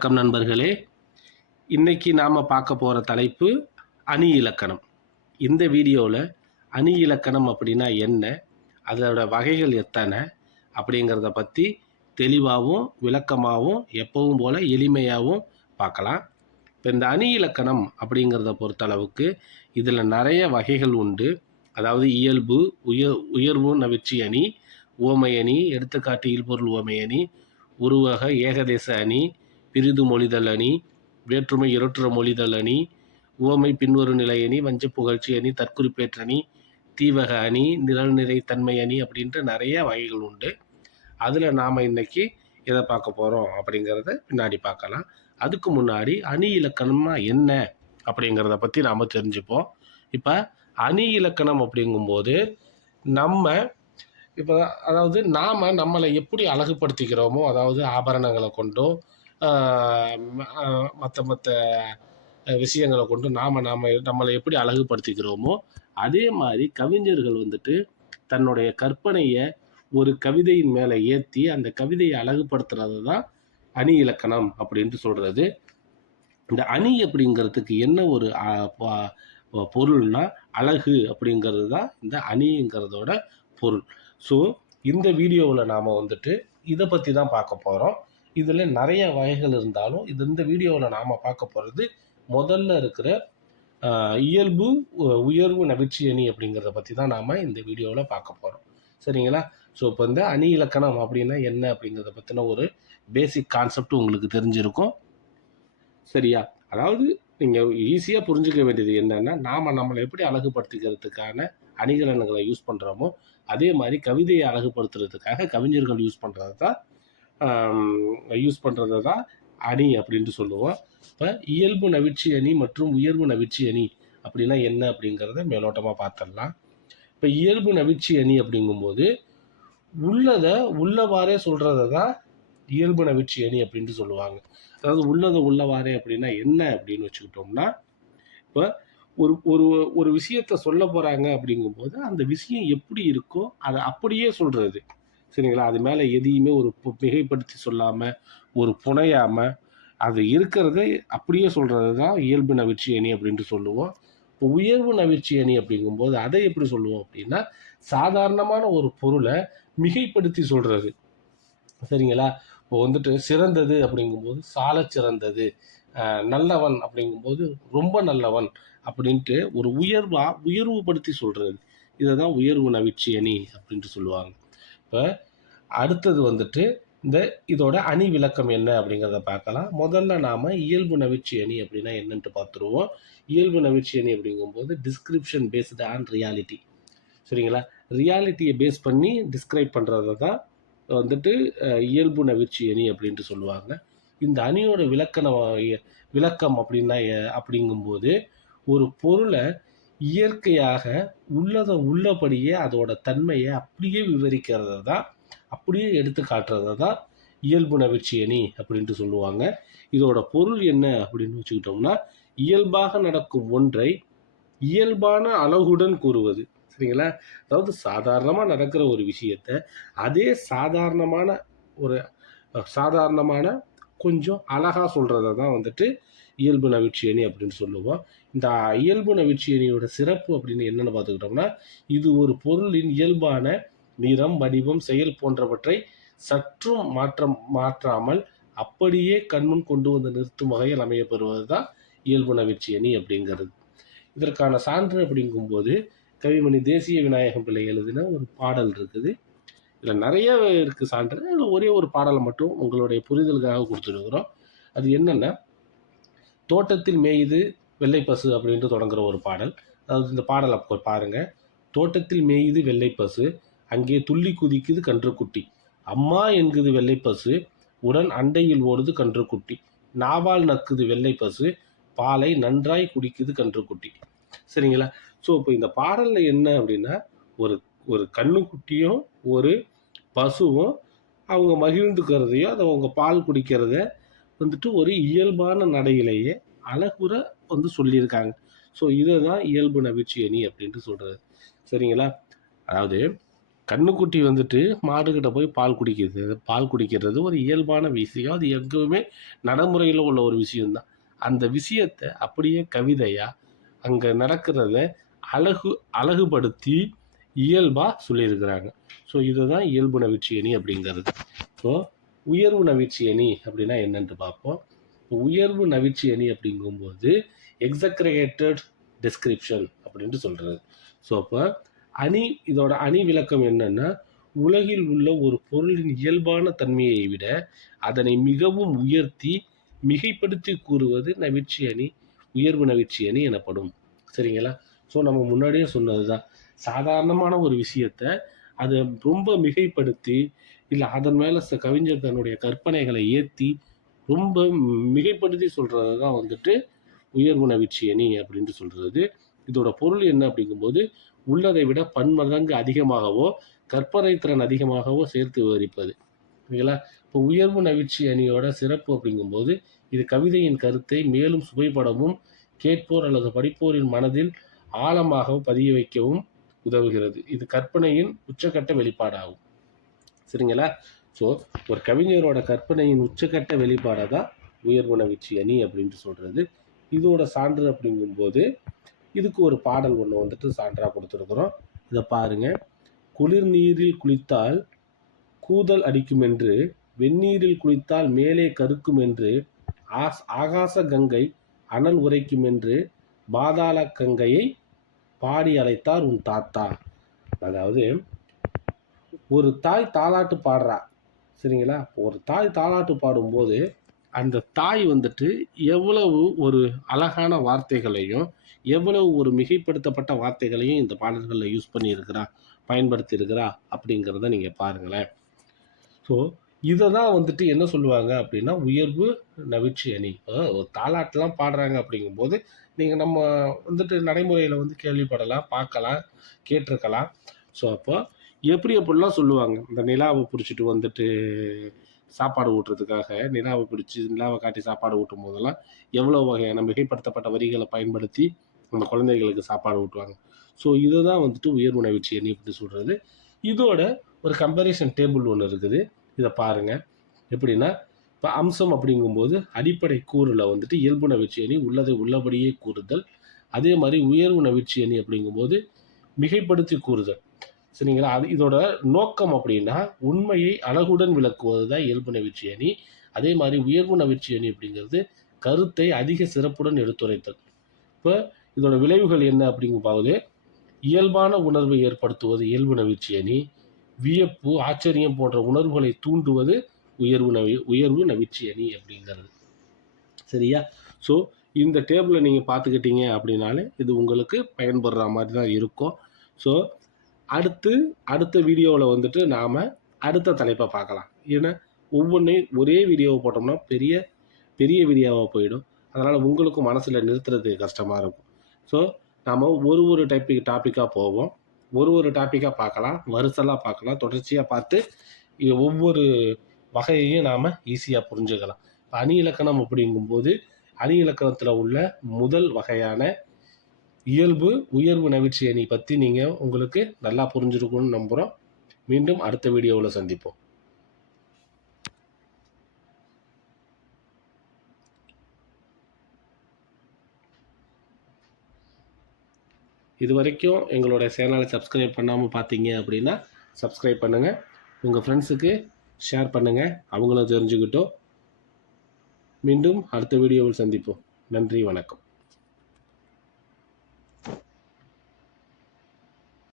வணக்கம் நண்பர்களே. இன்றைக்கி நாம் பார்க்க போகிற தலைப்பு அணி இலக்கணம். இந்த வீடியோவில் அணி இலக்கணம் அப்படின்னா என்ன அதோட வகைகள் எத்தனை அப்படிங்கிறத பற்றி தெளிவாகவும் விளக்கமாகவும் எப்பவும் போல் எளிமையாகவும் பார்க்கலாம். இப்போ இந்த அணி இலக்கணம் அப்படிங்கிறத பொறுத்தளவுக்கு இதில் நிறைய வகைகள் உண்டு. அதாவது இயல்பு உயர் உயர்வு நவிச்சி அணி உவமை அணி எடுத்துக்காட்டு இல்பொருள் ஓமை அணி உருவக ஏகதேச அணி பிரிது மொழிதல் அணி வேற்றுமை இரட்டுற மொழிதல் அணி உவமை பின்வரும் நிலை அணி வஞ்ச புகழ்ச்சி அணி தற்குறிப்பேற்றணி தீவக அணி நிரல்நிறை தன்மை அணி அப்படின்ற நிறைய வகைகள் உண்டு. அதில் நாம் இன்னைக்கு எதை பார்க்க போகிறோம் அப்படிங்கிறத பின்னாடி பார்க்கலாம். அதுக்கு முன்னாடி அணி இலக்கணம்னா என்ன அப்படிங்கிறத பற்றி நாம் தெரிஞ்சுப்போம். இப்போ அணி இலக்கணம் அப்படிங்கும்போது நம்ம இப்போ அதாவது நாம் நம்மளை எப்படி அழகுபடுத்திக்கிறோமோ அதாவது ஆபரணங்களை கொண்டோ மற்ற மற்ற விஷயங்களை கொண்டு நாம் நாம் நம்மளை எப்படி அழகுபடுத்திக்கிறோமோ அதே மாதிரி கவிஞர்கள் வந்துட்டு தன்னுடைய கற்பனையை ஒரு கவிதையின் மேலே ஏற்றி அந்த கவிதையை அழகுபடுத்துறது தான் அணி இலக்கணம் அப்படின்ட்டு சொல்கிறது இந்த அணி அப்படிங்கிறதுக்கு என்ன ஒரு பொருள்னா அழகு அப்படிங்கிறது தான் இந்த அணிங்கிறதோட பொருள். ஸோ இந்த வீடியோவில் நாம் வந்துட்டு இதை பற்றி தான் பார்க்க போகிறோம் இதில் நிறைய வகைகள் இருந்தாலும் இது இந்த வீடியோவில் நாம் பார்க்க போகிறது முதல்ல இருக்கிற இயல்பு உயர்வு நவிர்ச்சி அணி அப்படிங்கிறத பற்றி தான் நாம் இந்த வீடியோவில் பார்க்க போகிறோம் சரிங்களா? ஸோ இப்போ இந்த அணி இலக்கணம் அப்படின்னா என்ன அப்படிங்கிறத பற்றின ஒரு பேசிக் கான்செப்ட் உங்களுக்கு தெரிஞ்சிருக்கும். சரியா? அதாவது நீங்கள் ஈஸியாக புரிஞ்சுக்க வேண்டியது என்னென்னா நாம் நம்மளை எப்படி அழகுபடுத்திக்கிறதுக்கான அணிகலன்களை யூஸ் பண்ணுறோமோ அதே மாதிரி கவிதையை அழகுபடுத்துறதுக்காக கவிஞர்கள் யூஸ் பண்ணுறது தான் யூஸ் பண்ணுறது தான் அணி அப்படின்ட்டு சொல்லுவோம். இப்போ இயல்பு நவிச்சி அணி மற்றும் உயர்வு நவிச்சி அணி அப்படின்னா என்ன அப்படிங்கிறத மேலோட்டமாக பார்த்துடலாம். இப்போ இயல்பு நவிச்சி அணி அப்படிங்கும்போது உள்ளதை உள்ளவாறே சொல்கிறத தான் இயல்பு நவிச்சி அணி அப்படின்ட்டு சொல்லுவாங்க. அதாவது உள்ளதை உள்ளவாறே அப்படின்னா என்ன அப்படின்னு வச்சுக்கிட்டோம்னா இப்போ ஒரு ஒரு ஒரு விஷயத்த சொல்ல போகிறாங்க அப்படிங்கும்போது அந்த விஷயம் எப்படி இருக்கோ அதை அப்படியே சொல்கிறது சரிங்களா? அது மேலே எதையுமே ஒரு மிகைப்படுத்தி சொல்லாமல் ஒரு புனையாமல் அது இருக்கிறத அப்படியே சொல்கிறது தான் இயல்பு நவிர்ச்சி அணி அப்படின்ட்டு சொல்லுவோம். இப்போ உயர்வு நவிர்ச்சி அணி அப்படிங்கும்போது அதை எப்படி சொல்லுவோம் அப்படின்னா சாதாரணமான ஒரு பொருளை மிகைப்படுத்தி சொல்கிறது சரிங்களா? இப்போ வந்துட்டு சிறந்தது அப்படிங்கும்போது சாலச் சிறந்தது நல்லவன் அப்படிங்கும்போது ரொம்ப நல்லவன் அப்படின்ட்டு ஒரு உயர்வாக உயர்வுபடுத்தி சொல்கிறது இதை தான் உயர்வு நவிர்ச்சி அணி அப்படின்ட்டு சொல்லுவாங்க. இப்போ அடுத்தது வந்துட்டு இந்த இதோட அணி விளக்கம் என்ன அப்படிங்கிறத பார்க்கலாம். முதல்ல நாம் இயல்பு நவிர்ச்சி அணி அப்படின்னா என்னன்ட்டு பார்த்துருவோம். இயல்பு நவிர்ச்சி அணி அப்படிங்கும்போது டிஸ்கிரிப்ஷன் பேஸ்டு ஆன் ரியாலிட்டி சரிங்களா? ரியாலிட்டியை பேஸ் பண்ணி டிஸ்கிரைப் பண்ணுறது தான் வந்துட்டு இயல்பு நவிர்ச்சி அணி அப்படின்ட்டு சொல்லுவாங்க. இந்த அணியோட விளக்கண விளக்கம் அப்படின்னா அப்படிங்கும்போது ஒரு பொருளை இயற்கையாக உள்ளதை உள்ளபடியே அதோட தன்மையை அப்படியே விவரிக்கிறது தான் அப்படியே எடுத்து காட்டுறது தான் இயல்பு நவிச்சியணி அப்படின்ட்டு சொல்லுவாங்க. இதோட பொருள் என்ன அப்படின்னு வச்சுக்கிட்டோம்னா இயல்பாக நடக்கும் ஒன்றை இயல்பான அழகுடன் கூறுவது. சரிங்களா? அதாவது சாதாரணமாக நடக்கிற ஒரு விஷயத்த அதே சாதாரணமான ஒரு சாதாரணமான கொஞ்சம் அழகாக சொல்கிறத தான் வந்துட்டு இயல்பு நவிச்சியணி அப்படின்னு சொல்லுவோம். இந்த இயல்பு நவிர்ச்சி சிறப்பு அப்படின்னு என்னென்னு பார்த்துக்கிட்டோம்னா இது ஒரு பொருளின் இயல்பான நிறம் வடிவம் செயல் போன்றவற்றை சற்றும் மாற்றம் மாற்றாமல் அப்படியே கண்முன் கொண்டு வந்து நிறுத்தும் வகையில் அமையப்பெறுவது தான் இயல்பு நவிர்ச்சி அணி அப்படிங்கிறது. இதற்கான சான்று அப்படிங்கும்போது கவிமணி தேசிய விநாயகம் பிள்ளை எழுதின ஒரு பாடல் இருக்குது. இதில் நிறைய இருக்குது சான்று. அதில் ஒரே ஒரு பாடலை மட்டும் உங்களுடைய புரிதலுக்காக கொடுத்துருக்குறோம் அது என்னென்னா தோட்டத்தில் மேய்து வெள்ளை பசு அப்படின்ட்டு தொடங்குற ஒரு பாடல். அதாவது இந்த பாடலை அப்போ பாருங்கள் தோட்டத்தில் மேயுது வெள்ளை பசு அங்கே துள்ளி குதிக்குது கன்றுக்குட்டி. அம்மா என்குது வெள்ளை பசு உடன் அண்டையில் ஓடுது கன்றுக்குட்டி. நாவால் நக்குது வெள்ளை பசு பாலை நன்றாய் குடிக்குது கன்றுக்குட்டி. சரிங்களா? ஸோ இப்போ இந்த பாடலில் என்ன அப்படின்னா ஒரு ஒரு கண்ணுக்குட்டியும் ஒரு பசுவும் அவங்க மகிழ்ந்துக்கிறதையோ அதை அவங்க பால் குடிக்கிறத வந்துட்டு ஒரு இயல்பான நடையிலேயே அழகுற வந்து சொல்லியிருக்காங்க. ஸோ இதை தான் இயல்பு நவிர்ச்சி அணி அப்படின்ட்டு சொல்கிறது சரிங்களா? அதாவது கண்ணுக்குட்டி வந்துட்டு மாடுகிட்ட போய் பால் குடிக்கிறது. பால் குடிக்கிறது ஒரு இயல்பான விஷயம். அது எங்கேயுமே நடைமுறையில் உள்ள ஒரு விஷயம்தான். அந்த விஷயத்தை அப்படியே கவிதையாக அங்கே நடக்கிறத அழகு அழகுபடுத்தி இயல்பாக சொல்லியிருக்கிறாங்க. ஸோ இதுதான் இயல்பு நவிற்சி அணி அப்படிங்கிறது. ஸோ உயர்வு நவிற்சி அணி அப்படின்னா என்னன்ட்டு பார்ப்போம். உயர்வு நவிற்சி அணி அப்படிங்கும்போது எக்ஸக்ரேட்டட் டிஸ்கிரிப்ஷன் அப்படின்ட்டு சொல்கிறது ஸோ அப்போ அணி இதோட அணி விளக்கம் என்னென்னா உலகில் உள்ள ஒரு பொருளின் இயல்பான தன்மையை விட அதனை மிகவும் உயர்த்தி மிகைப்படுத்தி கூறுவது நவிற்சி அணி உயர்வு நவிற்சி அணி எனப்படும். சரிங்களா? ஸோ நம்ம முன்னாடியே சொன்னது தான் சாதாரணமான ஒரு விஷயத்த அதை ரொம்ப மிகைப்படுத்தி இல்லை அதன் மேலே கவிஞர் தன்னுடைய கற்பனைகளை ஏற்றி ரொம்ப மிகைப்படுத்தி சொல்கிறது தான் வந்துட்டு உயர்வு நவிற்சி அணி அப்படின்ட்டு சொல்கிறது இதோட பொருள் என்ன அப்படிங்கும்போது உள்ளதை விட பன்மடங்கு அதிகமாகவோ கற்பனை திறன் அதிகமாகவோ சேர்த்து விவரிப்பது. ஓகேங்களா இப்போ உயர்வு நவிற்சி அணியோட சிறப்பு அப்படிங்கும்போது இது கவிதையின் கருத்தை மேலும் சுவைப்படவும் கேட்போர் அல்லது படிப்போரின் மனதில் ஆழமாக பதிய வைக்கவும் உதவுகிறது. இது கற்பனையின் உச்சக்கட்ட வெளிப்பாடாகும். சரிங்களா? ஸோ ஒரு கவிஞரோட கற்பனையின் உச்சக்கட்ட வெளிப்பாடை தான் உயர்வு அணி அப்படின்ட்டு சொல்கிறது இதோட சான்று அப்படிங்கும்போது இதுக்கு ஒரு பாடல் ஒன்று வந்துட்டு சான்றாக கொடுத்துருக்குறோம். இதை பாருங்க. குளிர் நீரில் குளித்தால் கூதல் அடிக்கும் என்று வெந்நீரில் குளித்தால் மேலே கருக்கும் என்று ஆஸ் ஆகாச கங்கை அனல் உரைக்கும் என்று பாதாள கங்கையை பாடி அழைத்தார் உன் தாத்தா. அதாவது ஒரு தாய் தாலாட்டு பாடுறா. சரிங்களா? ஒரு தாய் தாலாட்டு பாடும்போது அந்த தாய் வந்துட்டு எவ்வளவு ஒரு அழகான வார்த்தைகளையும் எவ்வளவு ஒரு மிகைப்படுத்தப்பட்ட வார்த்தைகளையும் இந்த பாடல்களில் யூஸ் பண்ணியிருக்கிறா பயன்படுத்தியிருக்கிறா அப்படிங்கிறத நீங்கள் பாருங்களேன். ஸோ இதை தான் வந்துட்டு என்ன சொல்லுவாங்க அப்படின்னா உயர்வு நவிற்சி அணி. இப்போ ஒரு பாடுறாங்க அப்படிங்கும்போது நீங்கள் நம்ம வந்துட்டு நடைமுறையில் வந்து கேள்விப்படலாம் பார்க்கலாம் கேட்டிருக்கலாம். ஸோ அப்போ எப்படி எப்படிலாம் சொல்லுவாங்க. இந்த நிலாவை பிடிச்சிட்டு வந்துட்டு சாப்பாடு ஊட்டுறதுக்காக நிலாவை பிடிச்சி நிலாவை காட்டி சாப்பாடு ஊட்டும் போதெல்லாம் எவ்வளோ வகையான மிகைப்படுத்தப்பட்ட வரிகளை பயன்படுத்தி அந்த குழந்தைகளுக்கு சாப்பாடு ஊட்டுவாங்க. ஸோ இதை தான் வந்துட்டு உயர்வு உணவு அணி அப்படி சொல்கிறது இதோட ஒரு கம்பேரிசன் டேபிள் ஒன்று இருக்குது. இதை பாருங்கள் எப்படின்னா இப்போ அம்சம் அப்படிங்கும்போது அடிப்படை கூறில் வந்துட்டு இயல்பு நவிற்சி அணி உள்ளதை உள்ளபடியே கூறுதல். அதே மாதிரி உயர்வு நவிற்சி அணி அப்படிங்கும்போது மிகைப்படுத்தி கூறுதல். சரிங்களா? அது இதோட நோக்கம் அப்படின்னா உண்மையை அழகுடன் விளக்குவது தான் இயல்பு நவிற்சி அணி. அதே மாதிரி உயர்வு நவிற்சி அணி அப்படிங்கிறது கருத்தை அதிக சிறப்புடன் எடுத்துரைத்தல். இப்போ இதோட விளைவுகள் என்ன அப்படிங்கும்போது இயல்பான உணர்வை ஏற்படுத்துவது இயல்பு நவிற்சி அணி. வியப்பு ஆச்சரியம் போன்ற உணர்வுகளை தூண்டுவது உயர்வு நவி உயர்வு நவிற்சி அணி அப்படிங்கிறது. சரியா? ஸோ இந்த டேபிளை நீங்கள் பார்த்துக்கிட்டீங்க அப்படின்னாலே இது உங்களுக்கு பயன்படுற மாதிரி தான் இருக்கும். ஸோ அடுத்து அடுத்த வீடியோவில் வந்துட்டு நாம் அடுத்த தலைப்பை பார்க்கலாம். ஏன்னா ஒவ்வொன்றையும் ஒரே வீடியோவை போட்டோம்னா பெரிய பெரிய வீடியோவாக போயிடும். அதனால் உங்களுக்கும் மனசில் நிறுத்துறது கஷ்டமாக இருக்கும். ஸோ நாம் ஒரு ஒரு டைப்பிக் டாப்பிக்காக போவோம். ஒரு ஒரு டாப்பிக்காக பார்க்கலாம். வரிசலாக பார்க்கலாம். தொடர்ச்சியாக பார்த்து ஒவ்வொரு வகையையும் நாம் ஈஸியாக புரிஞ்சுக்கலாம். இப்போ அணி இலக்கணம் அப்படிங்கும்போது அணி இலக்கணத்தில் உள்ள முதல் வகையான இயல்பு உயர்வு நவிற்சி அணி பற்றி நீங்கள் உங்களுக்கு நல்லா புரிஞ்சிருக்கும்னு நம்புகிறோம் மீண்டும் அடுத்த வீடியோவில் சந்திப்போம். இது வரைக்கும் எங்களோட சேனலை சப்ஸ்கிரைப் பண்ணாமல் பார்த்தீங்க அப்படின்னா சப்ஸ்கிரைப் பண்ணுங்கள் உங்கள் ஃப்ரெண்ட்ஸுக்கு ஷேர் பண்ணுங்கள் அவங்களும் தெரிஞ்சுக்கிட்டோம். மீண்டும் அடுத்த வீடியோவில் சந்திப்போம். நன்றி வணக்கம்.